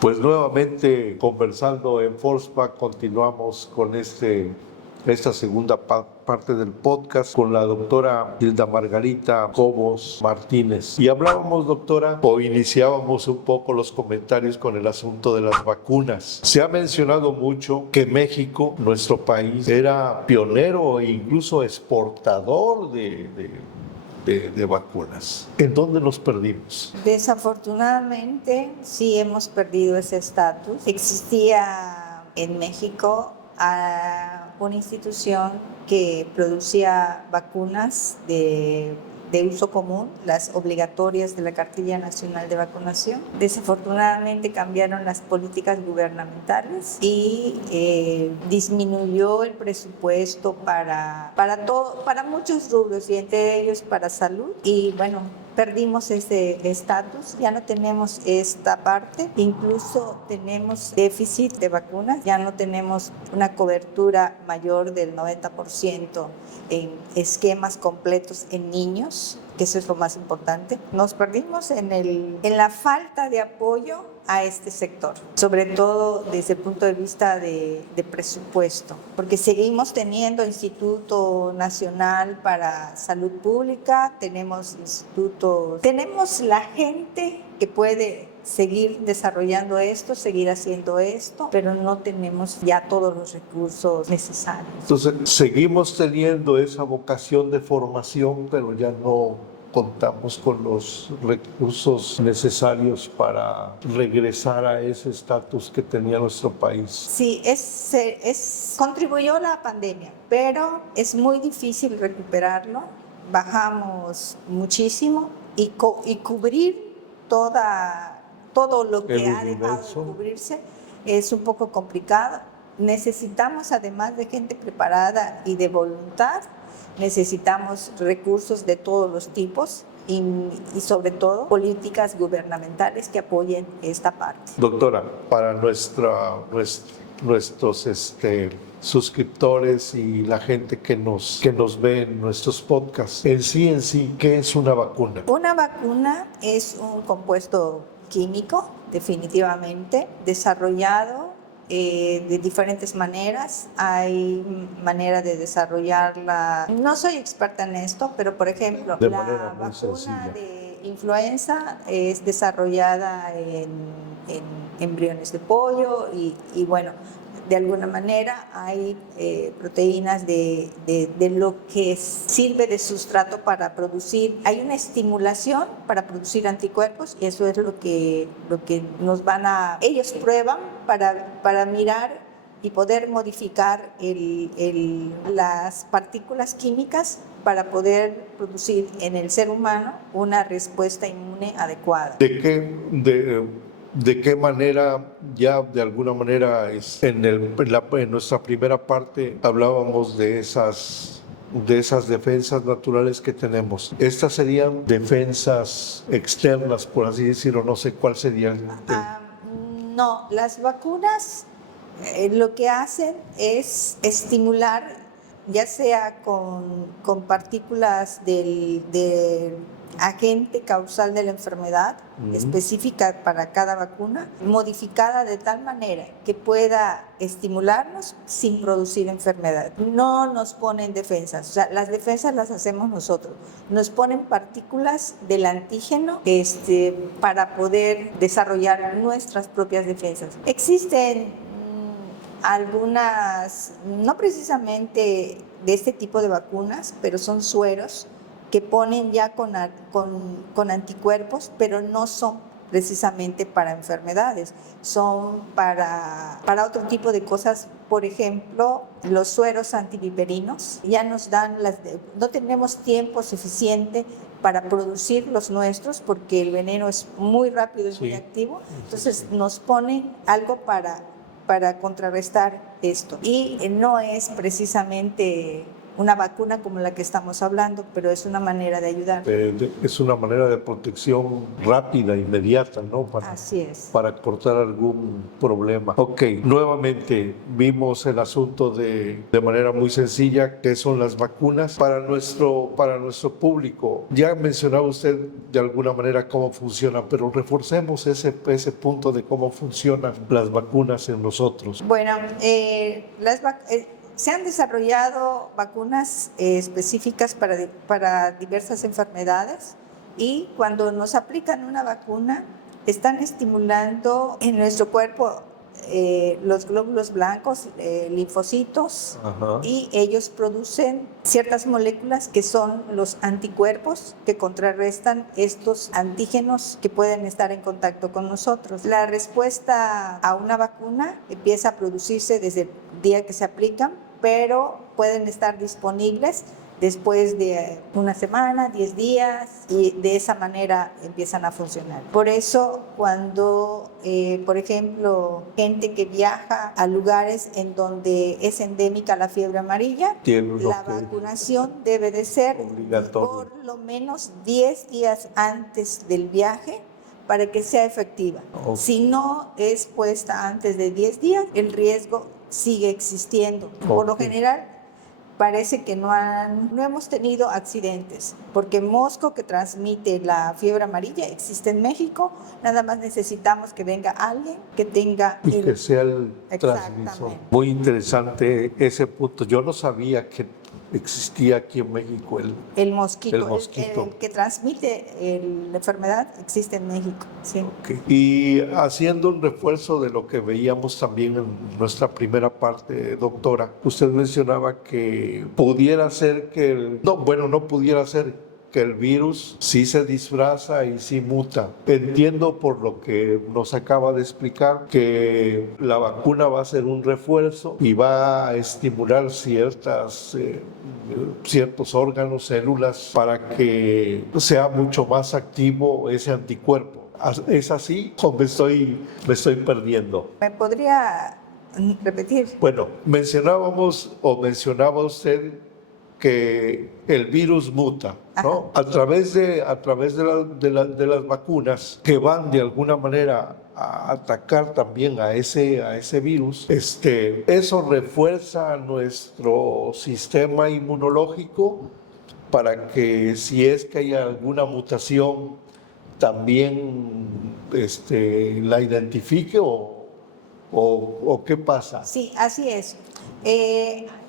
Pues nuevamente conversando en Volkswagen, continuamos con esta segunda parte del podcast con la doctora Hilda Margarita Cobos Martínez. Y hablábamos, doctora, o iniciábamos un poco los comentarios con el asunto de las vacunas. Se ha mencionado mucho que México, nuestro país, era pionero e incluso exportador de vacunas. ¿En dónde nos perdimos? Desafortunadamente, sí hemos perdido ese estatus. Existía en México una institución que producía vacunas de uso común, las obligatorias de la Cartilla Nacional de Vacunación. Desafortunadamente cambiaron las políticas gubernamentales y disminuyó el presupuesto para muchos rubros y entre ellos para salud. Y bueno, perdimos ese estatus, ya no tenemos esta parte, incluso tenemos déficit de vacunas, ya no tenemos una cobertura mayor del 90% en esquemas completos en niños, que eso es lo más importante. Nos perdimos en la falta de apoyo a este sector, sobre todo desde el punto de vista de presupuesto, porque seguimos teniendo Instituto Nacional para Salud Pública, tenemos la gente que puede seguir desarrollando esto, seguir haciendo esto, pero no tenemos ya todos los recursos necesarios. Entonces, seguimos teniendo esa vocación de formación, pero ya no contamos con los recursos necesarios para regresar a ese estatus que tenía nuestro país. Sí, contribuyó la pandemia, pero es muy difícil recuperarlo. Bajamos muchísimo y cubrir todo lo que ha dejado de cubrirse es un poco complicado. Necesitamos, además de gente preparada y de voluntad, necesitamos recursos de todos los tipos y sobre todo políticas gubernamentales que apoyen esta parte. Doctora, para nuestros suscriptores y la gente que nos ve en nuestros podcasts, en sí, ¿qué es una vacuna? Una vacuna es un compuesto químico, definitivamente, desarrollado de diferentes maneras. Hay manera de desarrollarla. No soy experta en esto, pero por ejemplo, la vacuna de influenza es desarrollada en embriones de pollo y bueno, de alguna manera hay proteínas de lo que sirve de sustrato para producir. Hay una estimulación para producir anticuerpos y eso es lo que ellos prueban para mirar y poder modificar las partículas químicas para poder producir en el ser humano una respuesta inmune adecuada. ¿De qué manera, ya de alguna manera, en nuestra primera parte hablábamos de esas defensas naturales que tenemos? ¿Estas serían defensas externas, por así decirlo? No sé cuál sería. No, las vacunas lo que hacen es estimular, ya sea con partículas del agente causal de la enfermedad, específica para cada vacuna, modificada de tal manera que pueda estimularnos sin producir enfermedad. No nos ponen defensas, o sea, las defensas las hacemos nosotros. Nos ponen partículas del antígeno para poder desarrollar nuestras propias defensas. Existen algunas, no precisamente de este tipo de vacunas, pero son sueros que ponen ya con anticuerpos, pero no son precisamente para enfermedades, son para otro tipo de cosas. Por ejemplo, los sueros antiviperinos ya nos dan no tenemos tiempo suficiente para producir los nuestros porque el veneno es muy rápido, es muy activo, entonces nos ponen algo para contrarrestar esto. Y no es precisamente una vacuna como la que estamos hablando, pero es una manera de ayudar. Es una manera de protección rápida, inmediata, ¿no? Así es. Para cortar algún problema. Ok, nuevamente vimos el asunto de manera muy sencilla, que son las vacunas para nuestro público. Ya mencionaba usted de alguna manera cómo funcionan, pero reforcemos ese punto de cómo funcionan las vacunas en nosotros. Bueno, se han desarrollado vacunas específicas para diversas enfermedades, y cuando nos aplican una vacuna están estimulando en nuestro cuerpo los glóbulos blancos, linfocitos. Ajá. Y ellos producen ciertas moléculas que son los anticuerpos que contrarrestan estos antígenos que pueden estar en contacto con nosotros. La respuesta a una vacuna empieza a producirse desde el día que se aplican, pero pueden estar disponibles después de una semana, 10 días, y de esa manera empiezan a funcionar. Por eso, cuando, por ejemplo, gente que viaja a lugares en donde es endémica la fiebre amarilla, la vacunación debe de ser por lo menos 10 días antes del viaje para que sea efectiva. Okay. Si no es puesta antes de 10 días, el riesgo sigue existiendo. Okay. Por lo general, parece que no hemos tenido accidentes, porque mosco que transmite la fiebre amarilla existe en México, nada más necesitamos que venga alguien que tenga... Y que sea el transmisor. Muy interesante ese punto. Yo no sabía que existía aquí en México el mosquito. El que transmite la enfermedad existe en México. Sí. Okay. Y haciendo un refuerzo de lo que veíamos también en nuestra primera parte, doctora, usted mencionaba que pudiera ser que no pudiera ser que el virus sí se disfraza y sí muta. Entiendo por lo que nos acaba de explicar que la vacuna va a ser un refuerzo y va a estimular ciertos órganos, células, para que sea mucho más activo ese anticuerpo. ¿Es así o me estoy perdiendo? ¿Me podría repetir? Bueno, mencionaba usted que el virus muta, ¿no? A través de las vacunas que van de alguna manera a atacar también a ese virus, eso refuerza nuestro sistema inmunológico para que si es que hay alguna mutación también la identifique o qué pasa. Sí, así es.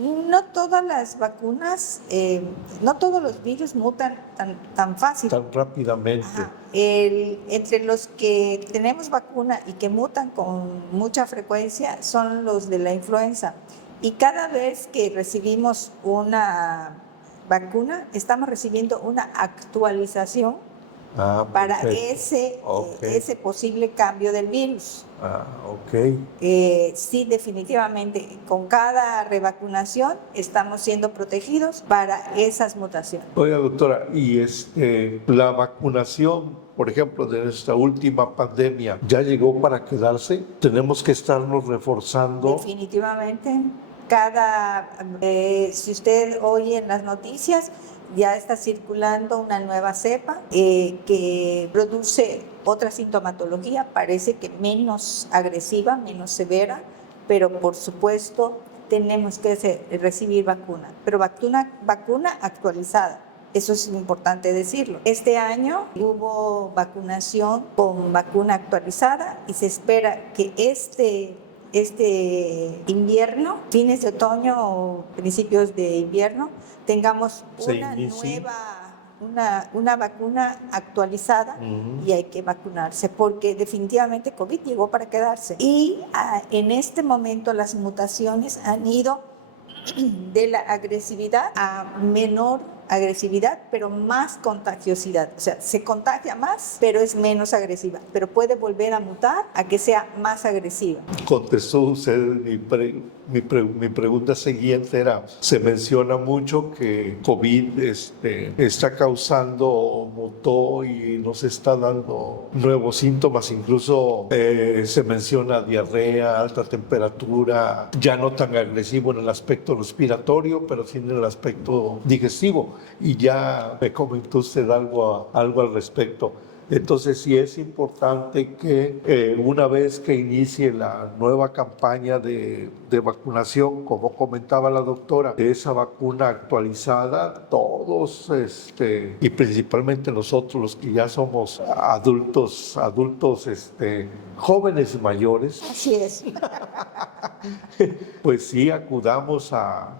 No todas las vacunas, no todos los virus mutan tan fácil. Tan rápidamente. Entre los que tenemos vacuna y que mutan con mucha frecuencia son los de la influenza. Y cada vez que recibimos una vacuna, estamos recibiendo una actualización para ese posible cambio del virus. Sí, definitivamente, con cada revacunación estamos siendo protegidos para esas mutaciones. Oiga, doctora, y la vacunación, por ejemplo, de esta última pandemia, ¿ya llegó para quedarse? ¿Tenemos que estarnos reforzando? Definitivamente. Si usted oye en las noticias, ya está circulando una nueva cepa que produce otra sintomatología, parece que menos agresiva, menos severa, pero por supuesto tenemos que recibir vacuna, pero vacuna actualizada. Eso es importante decirlo. Este año hubo vacunación con vacuna actualizada y se espera que este invierno, fines de otoño o principios de invierno, tengamos una vacuna actualizada. Y hay que vacunarse porque definitivamente COVID llegó para quedarse. Y en este momento las mutaciones han ido de la agresividad a menor agresividad, pero más contagiosidad. O sea, se contagia más, pero es menos agresiva. Pero puede volver a mutar a que sea más agresiva. Contestó usted mi pregunta siguiente era, se menciona mucho que COVID está causando, mutó y nos está dando nuevos síntomas, incluso se menciona diarrea, alta temperatura, ya no tan agresivo en el aspecto respiratorio, pero sí en el aspecto digestivo, y ya me comentó usted algo al respecto. Entonces sí es importante que una vez que inicie la nueva campaña de vacunación, como comentaba la doctora, de esa vacuna actualizada, todos, y principalmente nosotros los que ya somos adultos jóvenes mayores. Así es. Pues sí, acudamos a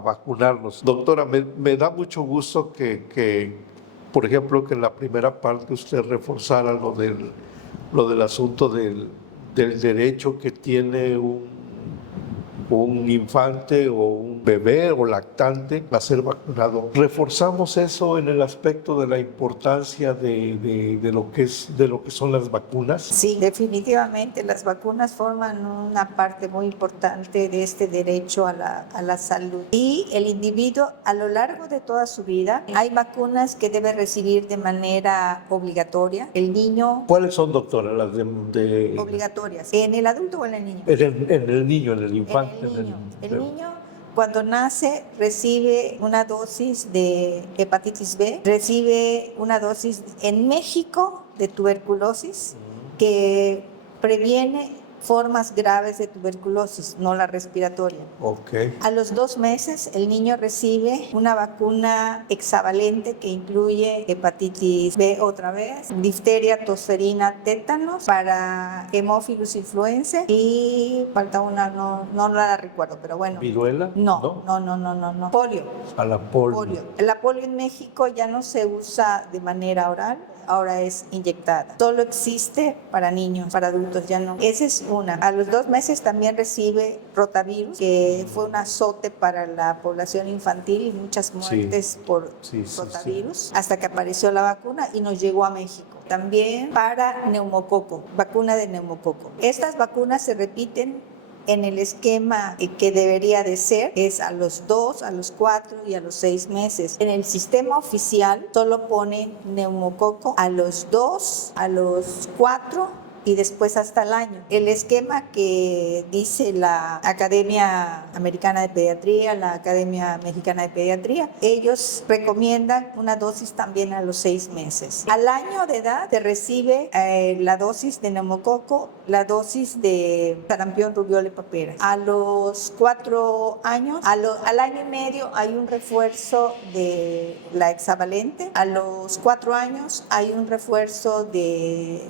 vacunarnos. Doctora, me da mucho gusto por ejemplo, que en la primera parte usted reforzara lo del asunto del derecho que tiene un infante o un bebé o lactante a ser vacunado. Reforzamos eso en el aspecto de la importancia de lo que son las vacunas. Sí, definitivamente las vacunas forman una parte muy importante de este derecho a la salud. Y el individuo a lo largo de toda su vida, hay vacunas que debe recibir de manera obligatoria. El niño... ¿Cuáles son, doctora, las de obligatorias? ¿En el adulto o en el niño? En el niño, en el infante. El niño cuando nace recibe una dosis de hepatitis B, recibe una dosis en México de tuberculosis que previene formas graves de tuberculosis, no la respiratoria. Okay. A los 2 meses el niño recibe una vacuna hexavalente que incluye hepatitis B otra vez, difteria, tosferina, tétanos, para Haemophilus influenzae y falta una, no la recuerdo, pero bueno. ¿Viruela? No. Polio. A la polio. La polio en México ya no se usa de manera oral, ahora es inyectada. Solo existe para niños, para adultos ya no. Esa es una. A los 2 meses también recibe rotavirus, que fue un azote para la población infantil y muchas muertes por rotavirus, hasta que apareció la vacuna y nos llegó a México. También para neumococo, vacuna de neumococo. Estas vacunas se repiten en el esquema que debería de ser, es a los 2, a los 4 y a los 6 meses. En el sistema oficial solo pone neumococo a los 2, a los 4 y después hasta el año. El esquema que dice la Academia Americana de Pediatría, la Academia Mexicana de Pediatría, ellos recomiendan una dosis también a los 6 meses. Al año de edad se recibe la dosis de neumococo, la dosis de sarampión, rubiola y papera. A los 4 años, al año y medio hay un refuerzo de la hexavalente. A los 4 años hay un refuerzo de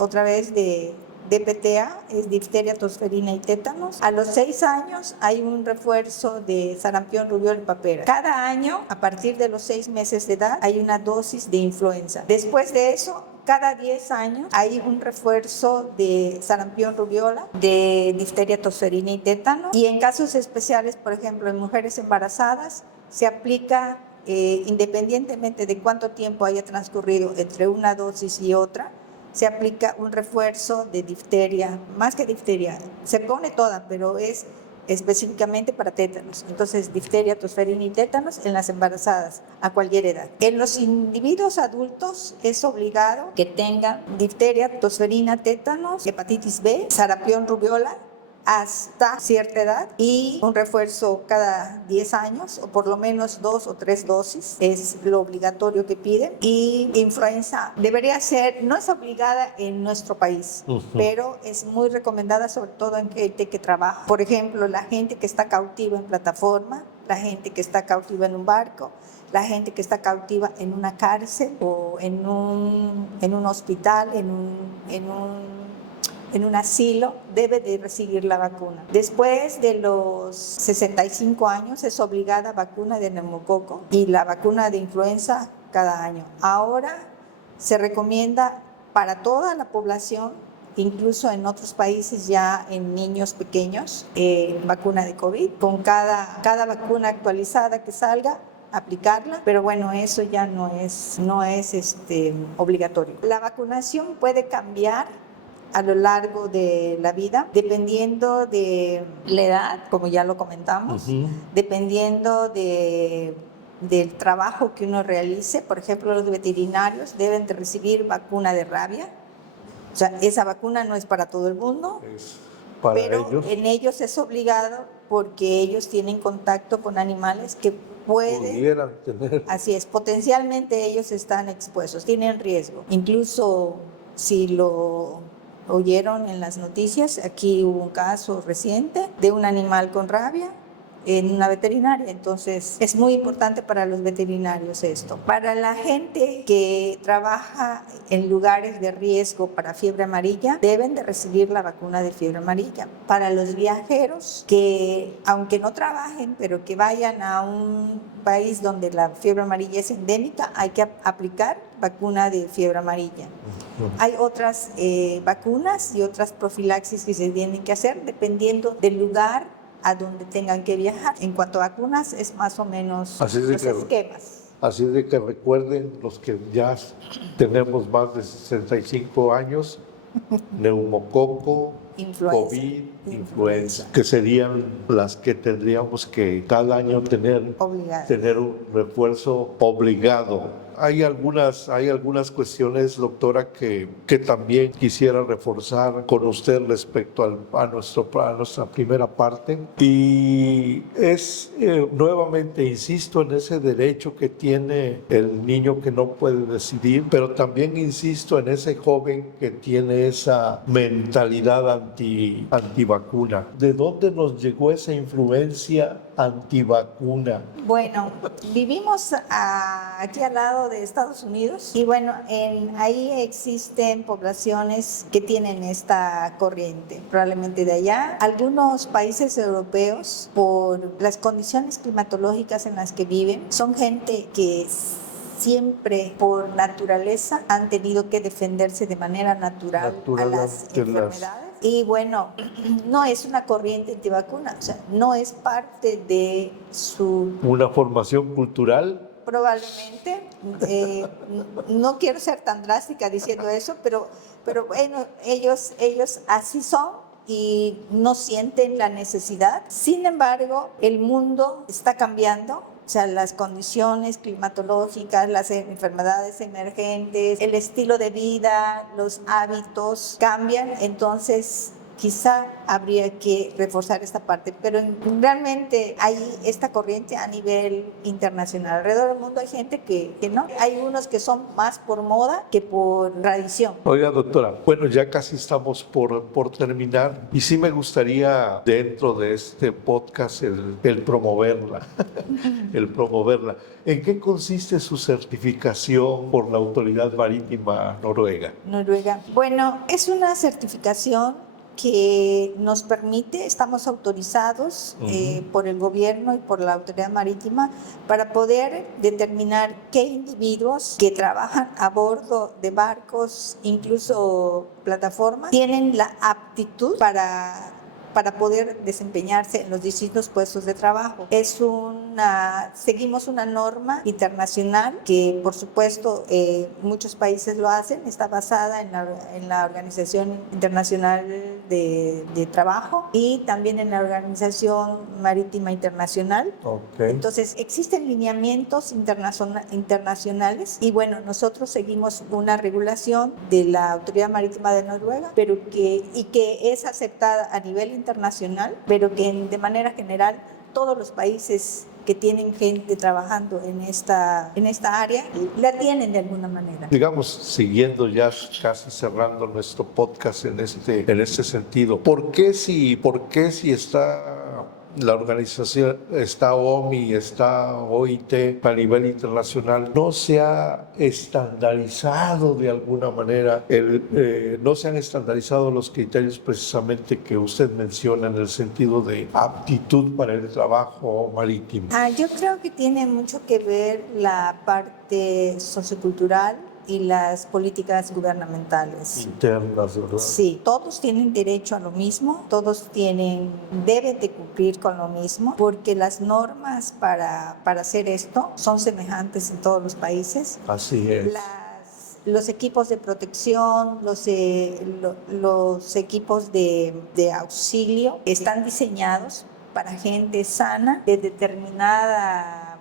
otra vez de DPTA, es difteria, tosferina y tétanos. A los 6 años hay un refuerzo de sarampión, rubiola y papera. Cada año, a partir de los 6 meses de edad, hay una dosis de influenza. Después de eso, cada 10 años hay un refuerzo de sarampión, rubiola, de difteria, tosferina y tétanos. Y en casos especiales, por ejemplo, en mujeres embarazadas, se aplica independientemente de cuánto tiempo haya transcurrido entre una dosis y otra, se aplica un refuerzo de difteria, más que difteria, se pone toda, pero es específicamente para tétanos. Entonces, difteria, tosferina y tétanos en las embarazadas a cualquier edad. En los individuos adultos es obligado que tengan difteria, tosferina, tétanos, hepatitis B, sarampión, rubiola, hasta cierta edad y un refuerzo cada 10 años o por lo menos 2 o 3 dosis es lo obligatorio que piden. Y influenza debería ser, no es obligada en nuestro país, pero es muy recomendada sobre todo en gente que trabaja. Por ejemplo, la gente que está cautiva en plataforma, la gente que está cautiva en un barco, la gente que está cautiva en una cárcel o en un hospital, en un asilo, debe de recibir la vacuna. Después de los 65 años es obligada vacuna de neumococo y la vacuna de influenza cada año. Ahora se recomienda para toda la población incluso en otros países ya en niños pequeños, vacuna de COVID, con cada vacuna actualizada que salga, aplicarla, pero bueno, eso ya no es obligatorio. La vacunación puede cambiar a lo largo de la vida, dependiendo de la edad, como ya lo comentamos, dependiendo del trabajo que uno realice. Por ejemplo, los veterinarios deben de recibir vacuna de rabia. O sea, esa vacuna no es para todo el mundo, pero ellos. En ellos es obligado porque ellos tienen contacto con animales que pudieran tener. Así es, potencialmente ellos están expuestos, tienen riesgo. Incluso si lo oyeron en las noticias, aquí hubo un caso reciente de un animal con rabia en una veterinaria. Entonces es muy importante para los veterinarios esto. Para la gente que trabaja en lugares de riesgo para fiebre amarilla, deben de recibir la vacuna de fiebre amarilla. Para los viajeros que, aunque no trabajen, pero que vayan a un país donde la fiebre amarilla es endémica, hay que aplicar vacuna de fiebre amarilla. Hay otras vacunas y otras profilaxis que se tienen que hacer dependiendo del lugar a donde tengan que viajar. En cuanto a vacunas, es más o menos los esquemas. Así es de que recuerden, los que ya tenemos más de 65 años, neumococo, COVID, influenza, que serían las que tendríamos que cada año tener un refuerzo obligado. Hay algunas cuestiones, doctora, que también quisiera reforzar con usted respecto a nuestra primera parte. Y es, nuevamente, insisto en ese derecho que tiene el niño que no puede decidir, pero también insisto en ese joven que tiene esa mentalidad antivacuna. ¿De dónde nos llegó esa influencia antivacuna? Bueno, vivimos aquí al lado de Estados Unidos y bueno, ahí existen poblaciones que tienen esta corriente, probablemente de allá. Algunos países europeos, por las condiciones climatológicas en las que viven, son gente que siempre por naturaleza han tenido que defenderse de manera natural a las enfermedades. Y bueno, no es una corriente antivacuna, o sea, no es parte de su... ¿Una formación cultural? Probablemente, no quiero ser tan drástica diciendo eso, pero bueno, ellos así son y no sienten la necesidad. Sin embargo, el mundo está cambiando. O sea, las condiciones climatológicas, las enfermedades emergentes, el estilo de vida, los hábitos cambian, entonces quizá habría que reforzar esta parte, pero realmente hay esta corriente a nivel internacional. Alrededor del mundo hay gente que no, hay unos que son más por moda que por tradición. Oiga, doctora, bueno, ya casi estamos por terminar y sí me gustaría dentro de este podcast el promoverla, el promoverla. ¿En qué consiste su certificación por la Autoridad Marítima Noruega? Bueno, es una certificación que nos permite, estamos autorizados por el gobierno y por la autoridad marítima para poder determinar qué individuos que trabajan a bordo de barcos, incluso plataformas, tienen la aptitud para poder desempeñarse en los distintos puestos de trabajo. Seguimos una norma internacional que, por supuesto, muchos países lo hacen, está basada en la Organización Internacional de Trabajo y también en la Organización Marítima Internacional. Okay. Entonces, existen lineamientos internacionales y bueno, nosotros seguimos una regulación de la Autoridad Marítima de Noruega, pero que es aceptada a nivel internacional, pero que de manera general todos los países que tienen gente trabajando en esta área la tienen de alguna manera. Digamos, siguiendo ya casi cerrando nuestro podcast en este sentido, ¿por qué si está la organización, está OMI, está OIT a nivel internacional, no se ha estandarizado de alguna manera, no se han estandarizado los criterios precisamente que usted menciona en el sentido de aptitud para el trabajo marítimo? Yo creo que tiene mucho que ver la parte sociocultural y las políticas gubernamentales. Internas, ¿verdad? Sí, todos tienen derecho a lo mismo, todos deben de cumplir con lo mismo, porque las normas para hacer esto son semejantes en todos los países. Así es. Los equipos de protección, los equipos de auxilio están diseñados para gente sana de determinada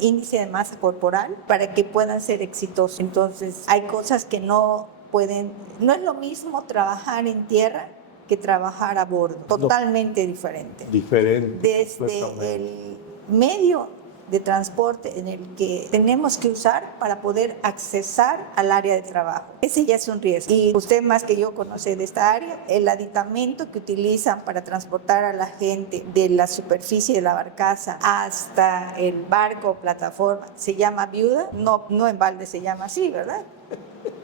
índice de masa corporal para que puedan ser exitosos. Entonces, hay cosas que no es lo mismo trabajar en tierra que trabajar a bordo, totalmente diferente. Desde el medio de transporte en el que tenemos que usar para poder accesar al área de trabajo. Ese ya es un riesgo. Y usted más que yo conoce de esta área, el aditamento que utilizan para transportar a la gente de la superficie de la barcaza hasta el barco o plataforma se llama viuda, no en balde se llama así, ¿verdad?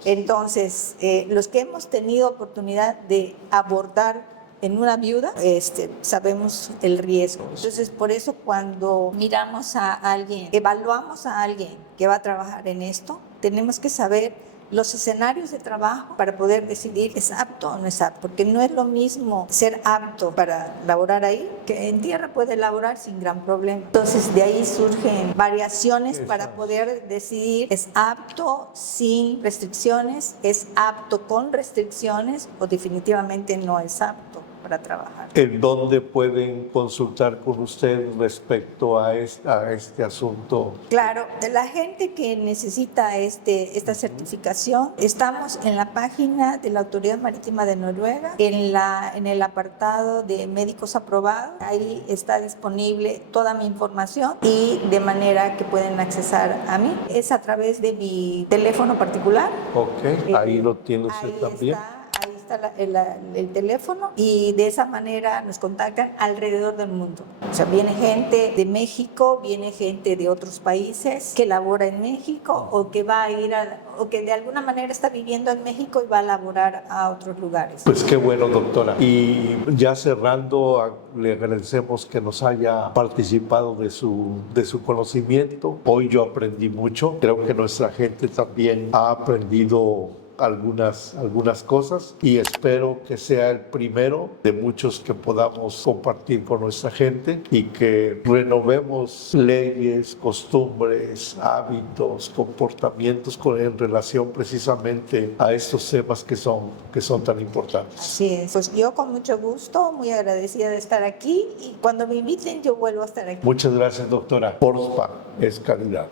Entonces, los que hemos tenido oportunidad de abordar en una viuda, sabemos el riesgo. Entonces, por eso cuando miramos a alguien, evaluamos a alguien que va a trabajar en esto, tenemos que saber los escenarios de trabajo para poder decidir es apto o no es apto, porque no es lo mismo ser apto para laborar ahí que en tierra puede laborar sin gran problema. Entonces de ahí surgen variaciones para poder decidir es apto sin restricciones, es apto con restricciones o definitivamente no es apto para trabajar. ¿En dónde pueden consultar con usted respecto a este asunto? Claro, de la gente que necesita esta certificación, estamos en la página de la Autoridad Marítima de Noruega, en el apartado de médicos aprobados. Ahí está disponible toda mi información y de manera que pueden accesar a mí. Es a través de mi teléfono particular. Ok, ahí lo tiene usted también. Ahí está el teléfono y de esa manera nos contactan alrededor del mundo. O sea, viene gente de México, viene gente de otros países que labora en México o que va a ir o que de alguna manera está viviendo en México y va a laborar a otros lugares. Pues qué bueno, doctora. Y ya cerrando, le agradecemos que nos haya participado de su conocimiento. Hoy yo aprendí mucho. Creo que nuestra gente también ha aprendido algunas cosas y espero que sea el primero de muchos que podamos compartir con nuestra gente y que renovemos leyes, costumbres, hábitos, comportamientos en relación precisamente a estos temas que son tan importantes. Así es. Pues yo con mucho gusto, muy agradecida de estar aquí y cuando me inviten yo vuelvo a estar aquí. Muchas gracias, doctora. Forspa es calidad.